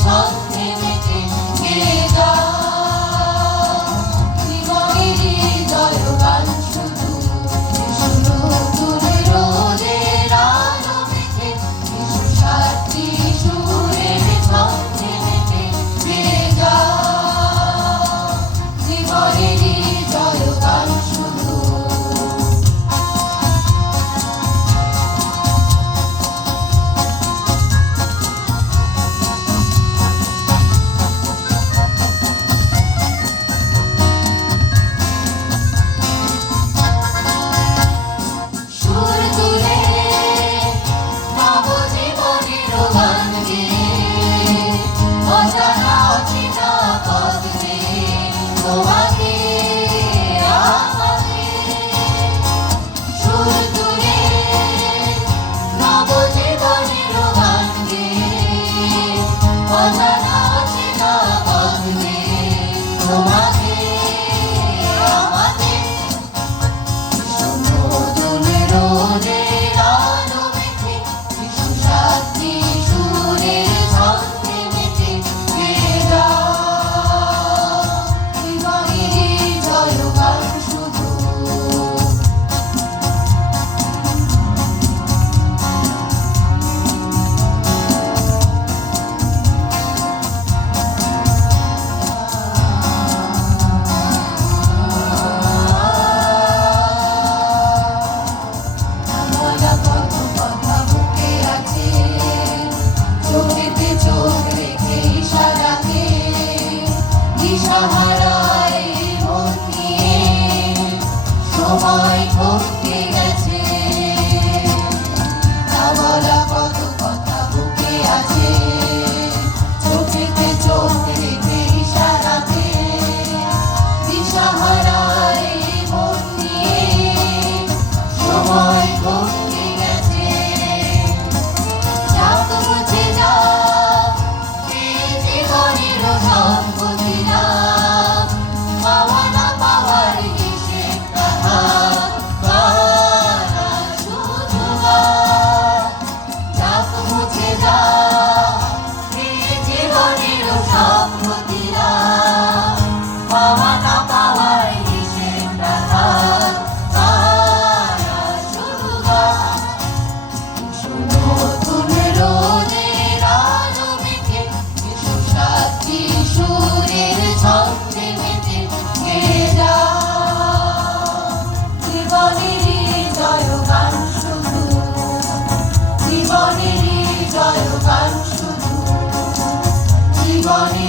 ছন্দে মেতে গেয়ে যাও জীবনেরই জয়গান শুধু এসো নতুন রোদের আলো মেখে এসো সাতটি সুরের ছন্দে মেতে গেয়ে যাও জীবনেরই জয়গান শুধু তোমাকে আমাকে সুর তুলে নবজীবনের গান গেয়ে অজানা অচেনা পথ দিয়ে তোমাকে আমাকে নতুন রোদের আলো মেখে এসো সাতটি সুরের ছন্দে মেতে গেয়ে যাও জয়গান শুধু বলা কত কথা বুকে আছে চোখেতে চোখ রেখে ইশারাকে দিশাহারায় মন নিয়ে সময় থমকে গেছে না বলা কত কথা বুকে আছে চোখেতে চোখ রেখে ইশারাকে দিশাহারায় মন নিয়ে সময় থমকে গেছে যাও তো মুছে যাও এই জীবনের সব বুঝিলাম পাওয়া না পাওয়ার হিসেবটা থাক পাওয়া শুধু যাও তো মুছে যাও এই জীবনের সব বুঝিলাম পাওয়া না পাওয়ার হিসেবটা থাক পাওয়া শুধু নতুন রোদের আলো মেখে এসো সাতটি সুরের ছন্দে মেতে গেয়ে যাও জীবনেরই জয়গান শুধু জীবনেরই জয়গান শুধু জীবনে